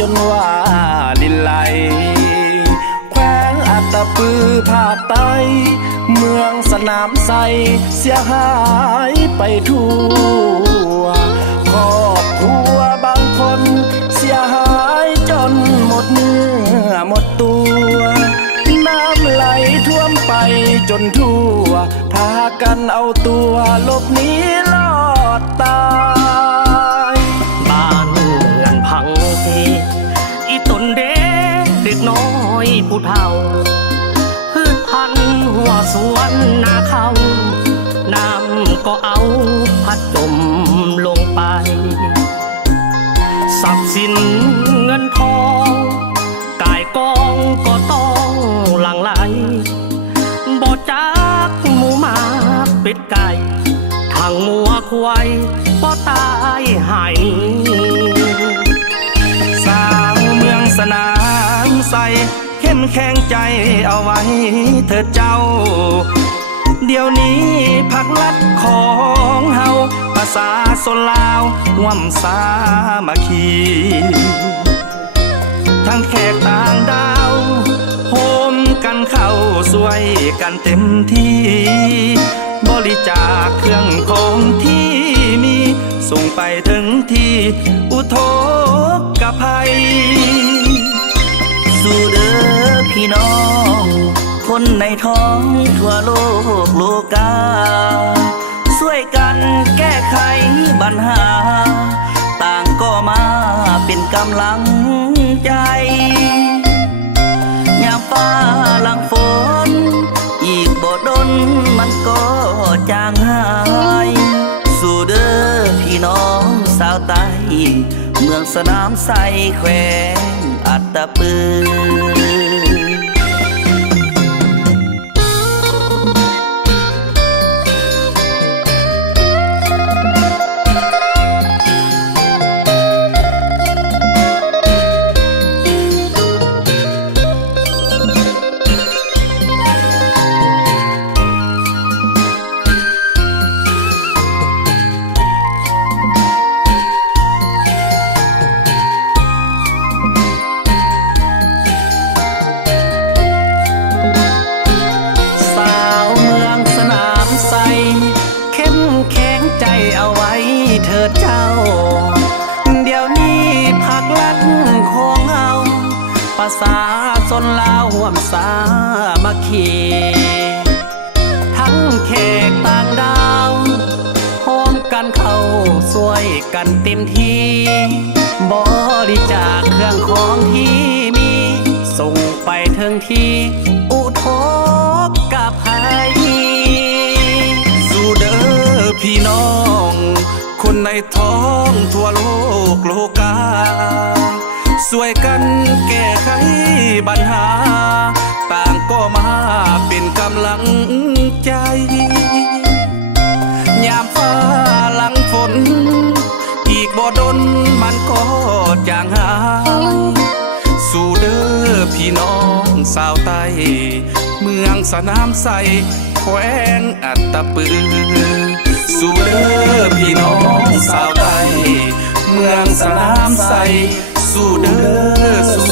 จนว่าลินไหลแขวงอัตตปือภาคใต้เมืองสนามไซเสียหายไปทั่วครอบครัวบางคนเสียหายจนหมดเนื้อหมดตัวน้ำไหลท่วมไปจนทั่วพากันเอาตัวหลบหนีรอดตายบ้านเมืองพังอีตนเด็กน้อยผู้เฒ่าพืชพันธุ์หัวสวนนาเขาน้ำก็เอาพัดจมลงไปทรัพย์สินเงินทองกายกองก็ต้องหลั่งไหลบ่จักหมูหมาเป็ดไก่ทางงัวควายก็ตายหายสร้างเมืองสนามใสเข้มแข็งใจเอาไว้เถิดเจ้าเดี๋ยวนี้พักลัดของเฮาภาษาสนลาวร่วมสามัคคีทั้งแขกต่างดาวโฮมกันเข้าสวยกันเต็มที่บริจาคเครื่องของที่มีส่งไปถึงที่อุทกภัยสู่เด้อพี่น้องคนในท้องทั่วโลกโลกาช่วยกันแก้ไขปัญหาต่างก็มาเป็นกำลังใจยามฟ้าหลังฝนอีกบ่ดนมันก็จางหายสู่เด้อพี่น้องสาวใต้เมืองสนามไซแขวงอัตตปือเจ้าเดี๋ยวนี้พักลัดของเอาภาษาสนลาวร่วมสามัคคีทั้งแขกต่างดาวโฮมกันเข้าสวยกันเต็มที่บริจาคเครื่องของที่มีส่งไปถึงที่อุทกภัยสู่เด้อพี่น้องคนในท้องทั่วโลกโลกาช่วยกันแก้ไขปัญหาต่างก็มาเป็นกำลังใจยามฟ้าหลังฝนอีกบ่ดนมันก็จางหายสู่เด้อพี่น้องสาวใต้เมืองสนามไซแขวงอัตตปือสู่เด้อพี่น้องสาวใต้เมืองสนามไซสู่เด้อสู่